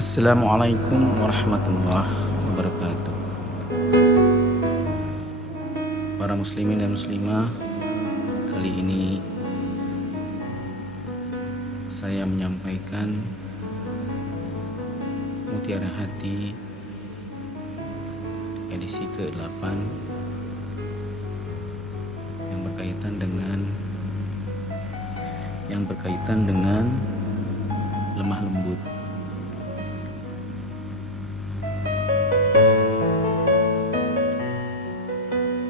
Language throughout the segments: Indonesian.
Assalamualaikum warahmatullahi wabarakatuh. Para muslimin dan muslimah, kali ini saya menyampaikan Mutiara Hati edisi ke-8 yang berkaitan dengan lemah lembut.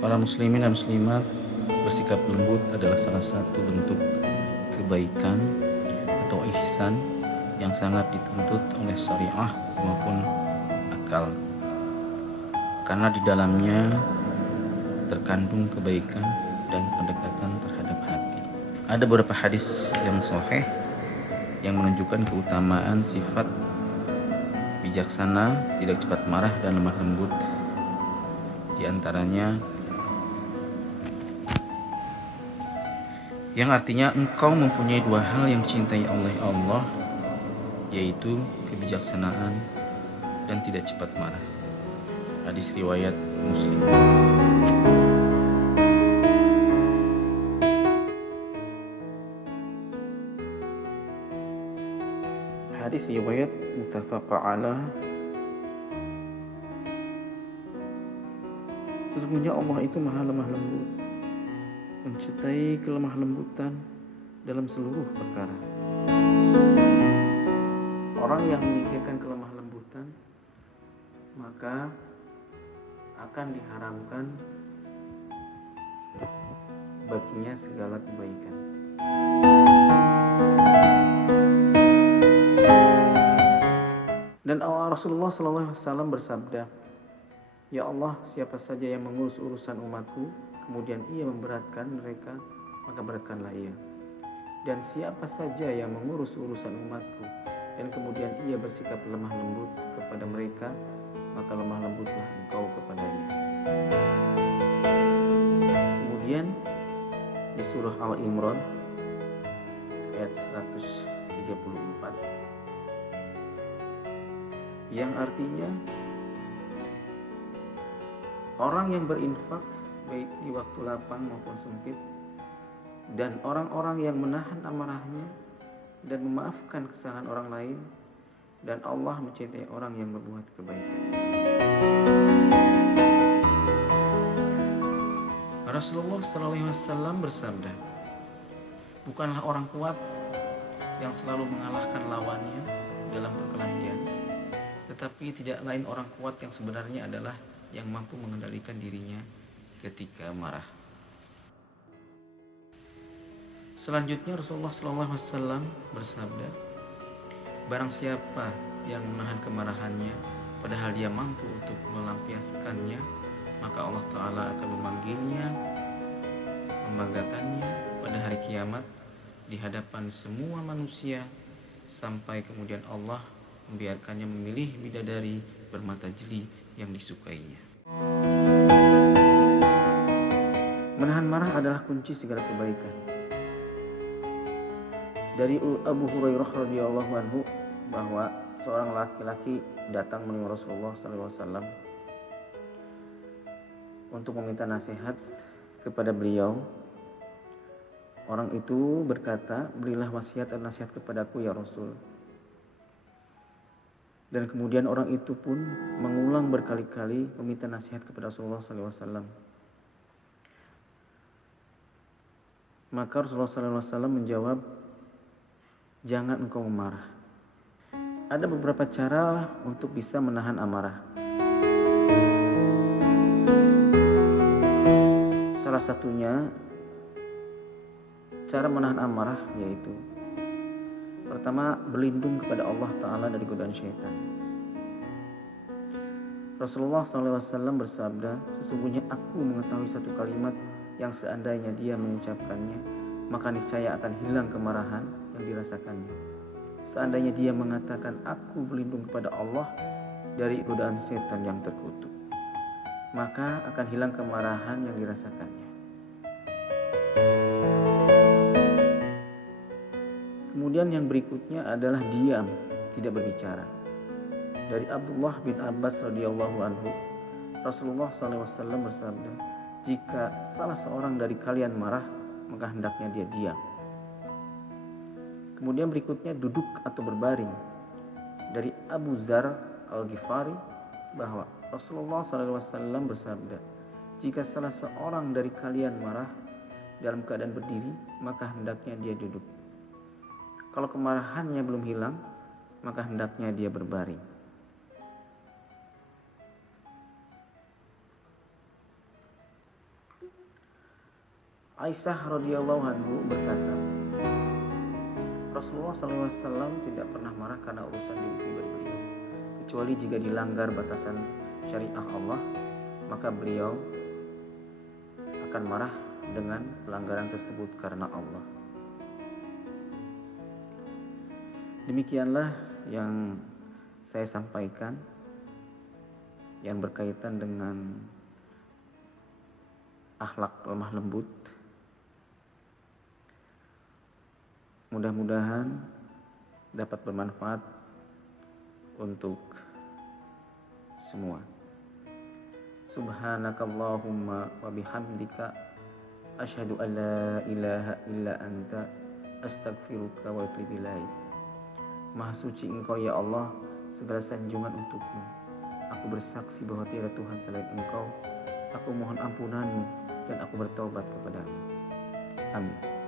Para muslimin dan muslimat, bersikap lembut adalah salah satu bentuk kebaikan atau ihsan yang sangat dituntut oleh syariah maupun akal, karena di dalamnya terkandung kebaikan dan pendekatan terhadap hati. Ada beberapa hadis yang sahih yang menunjukkan keutamaan sifat bijaksana, tidak cepat marah, dan lemah lembut. Di antaranya yang artinya engkau mempunyai dua hal yang dicintai oleh Allah, yaitu kebijaksanaan dan tidak cepat marah. Hadis riwayat Muslim. Hadis riwayat muttafaq alaih. Sesungguhnya Allah itu maha lemah lembut, mencintai kelemah lembutan dalam seluruh perkara. Orang yang memikirkan kelemah lembutan, maka akan diharamkan baginya segala kebaikan. Dan Rasulullah SAW bersabda, "Ya Allah, siapa saja yang mengurus urusan umatku, kemudian ia memberatkan mereka, maka beratkanlah ia. Dan siapa saja yang mengurus urusan umatku, dan kemudian ia bersikap lemah lembut kepada mereka, maka lemah lembutlah engkau kepadanya." Kemudian di surah Al-Imran ayat 134, yang artinya orang yang berinfak baik di waktu lapang maupun sempit, dan orang-orang yang menahan amarahnya dan memaafkan kesalahan orang lain, dan Allah mencintai orang yang berbuat kebaikan. Rasulullah SAW bersabda, bukanlah orang kuat yang selalu mengalahkan lawannya dalam perkelahian, tetapi tidak lain orang kuat yang sebenarnya adalah yang mampu mengendalikan dirinya ketika marah. Selanjutnya Rasulullah SAW bersabda, barang siapa yang menahan kemarahannya padahal dia mampu untuk melampiaskannya, maka Allah Ta'ala akan memanggilnya, membanggakannya pada hari kiamat di hadapan semua manusia, sampai kemudian Allah membiarkannya memilih bidadari bermata jeli yang disukainya. Menahan marah adalah kunci segala kebaikan. Dari Abu Hurairah radhiyallahu anhu bahwa seorang laki-laki datang menemui Rasulullah SAW untuk meminta nasihat kepada beliau. Orang itu berkata, berilah wasiat dan nasihat kepadaku ya Rasul. Dan kemudian orang itu pun mengulang berkali-kali meminta nasihat kepada Rasulullah SAW. Maka Rasulullah SAW menjawab, jangan engkau memarah. Ada beberapa cara untuk bisa menahan amarah. Salah satunya cara menahan amarah yaitu pertama, berlindung kepada Allah Ta'ala dari godaan syaitan. Rasulullah SAW bersabda, sesungguhnya aku mengetahui satu kalimat yang seandainya dia mengucapkannya, maka niscaya akan hilang kemarahan yang dirasakannya. Seandainya dia mengatakan, aku berlindung kepada Allah dari godaan setan yang terkutuk, maka akan hilang kemarahan yang dirasakannya. Kemudian yang berikutnya adalah diam, tidak berbicara. Dari Abdullah bin Abbas radhiyallahu anhu, Rasulullah SAW bersabda, jika salah seorang dari kalian marah, maka hendaknya dia diam. Kemudian berikutnya duduk atau berbaring. Dari Abu Dzar Al-Ghifari bahwa Rasulullah SAW bersabda, jika salah seorang dari kalian marah dalam keadaan berdiri, maka hendaknya dia duduk. Kalau kemarahannya belum hilang, maka hendaknya dia berbaring. Aisyah radhiyallahu anhu berkata, Rasulullah SAW tidak pernah marah karena urusan diri pribadi beliau, kecuali jika dilanggar batasan syariah Allah, maka beliau akan marah dengan pelanggaran tersebut karena Allah. Demikianlah yang saya sampaikan yang berkaitan dengan akhlak lemah lembut. Mudah-mudahan dapat bermanfaat untuk semua. Subhanakallahumma wa bihamdika asyhadu an la ilaha illa anta astaghfiruka wa atubu ilaik. Maha suci Engkau ya Allah, segala sanjungan untukmu. Aku bersaksi bahwa tiada Tuhan selain Engkau. Aku mohon ampunan-Mu dan aku bertaubat kepadamu. Amin.